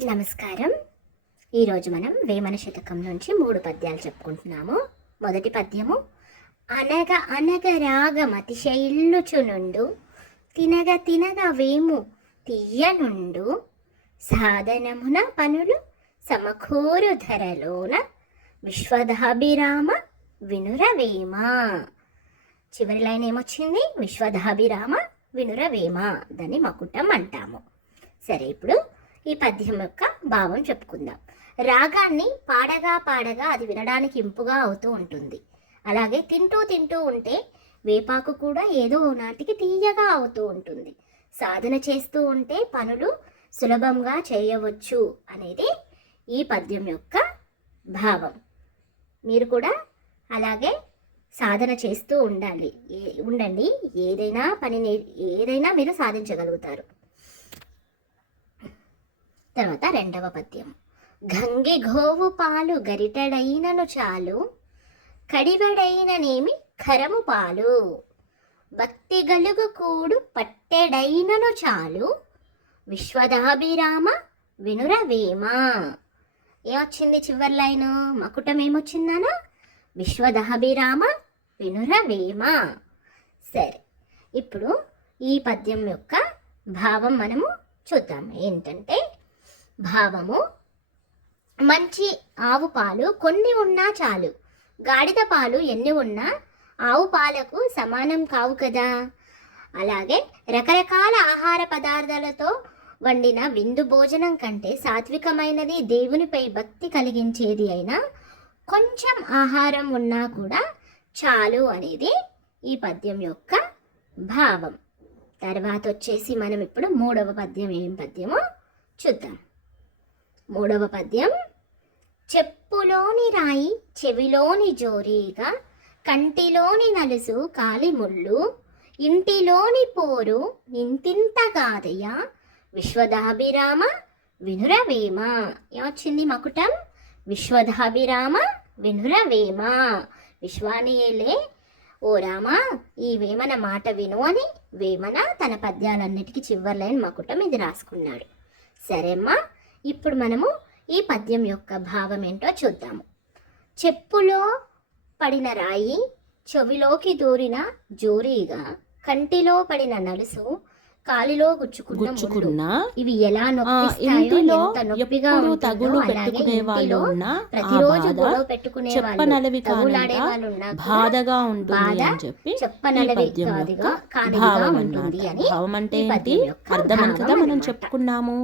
నమస్కారం. ఈరోజు మనం వేమన శతకం నుంచి మూడు పద్యాలు చెప్పుకుంటున్నాము. మొదటి పద్యము అనగ అనగ రాగమతిశయిల్లుచునుండు తినగ తినగ వేము తీయనుండు సాధనమున పనులు సమకూరు ధరలోన విశ్వదాభిరామ వినురవేమ. చివరి లైన్ ఏమొచ్చింది? విశ్వదాభిరామ వినురవేమ దాన్ని మకుటం అంటాము. సరే ఇప్పుడు ఈ పద్యం యొక్క భావం చెప్పుకుందాం. రాగాన్ని పాడగా పాడగా అది వినడానికి ఇంపుగా అవుతూ ఉంటుంది. అలాగే తింటూ తింటూ ఉంటే వేపాకు కూడా ఏదో నాటికి తీయగా అవుతూ ఉంటుంది. సాధన చేస్తూ ఉంటే పనులు సులభంగా చేయవచ్చు అనేది ఈ పద్యం యొక్క భావం. మీరు కూడా అలాగే సాధన చేస్తూ ఉండాలి. ఏ- ఉండండి. ఏదైనా పని ఏదైనా మీరు సాధించగలుగుతారు. తర్వాత రెండవ పద్యం. గంగి గోవు పాలు గరిటెడైనను చాలు కడివడైననేమి ఖరము పాలు భక్తి గలుగు కూడు పట్టెడైనను చాలు విశ్వదాభిరామ వినురవేమ. ఏమొచ్చింది చివరి లైను? మకుటం ఏమొచ్చిందనా విశ్వదాభిరామ వినురవేమ. సరే ఇప్పుడు ఈ పద్యం యొక్క భావం మనము చూద్దాం ఏంటంటే భావము. మంచి ఆవు పాలు కొన్ని ఉన్నా చాలు. గాడిద పాలు ఎన్ని ఉన్నా ఆవు పాలకు సమానం కావు కదా. అలాగే రకరకాల ఆహార పదార్థాలతో వండిన విందు భోజనం కంటే సాత్వికమైనది దేవునిపై భక్తి కలిగించేది అయినా కొంచెం ఆహారం ఉన్నా కూడా చాలు అనేది ఈ పద్యం యొక్క భావం. తర్వాత వచ్చేసి మనం ఇప్పుడు మూడవ పద్యం ఏం పద్యమో చూద్దాం. మూడవ పద్యం. చెప్పులోని రాయి చెవిలోని జోరీగా కంటిలోని నలుసు కాలిముళ్ళు ఇంటిలోని పోరు ఇంతింత కాదయ్య విశ్వదాభిరామ వినురవేమ. ఏమొచ్చింది మకుటం? విశ్వదాభిరామ వినురవేమ. విశ్వానియేలే ఓ రామా ఈ వేమన మాట విను అని వేమన తన పద్యాలన్నిటికీ చివరి లైన్ మకుటం ఇది రాసుకున్నాడు. సరేమ్మా ఇప్పుడు మనము ఈ పద్యం యొక్క భావం ఏంటో చూద్దాము. చెప్పులో పడిన రాయి చెవిలోకి దూరిన జోరీగా కంటిలో పడిన నలుసు కాలిలో గుచ్చుకున్న ఇవి ఎలా ఇంటిలో ఎప్పుడు తగులు పెట్టుకునే వాళ్ళు ఉన్నా ప్రతిరోజు గొడవ పెట్టుకునే వాళ్ళు చెప్పనలవి కూడా బాధగా ఉంటుంది అని చెప్పి చెప్పనలవి కాదుగా భావం ఉంటుంది అని భావం అంటే ఏంటి? భావం మనం. చెప్పుకున్నాము.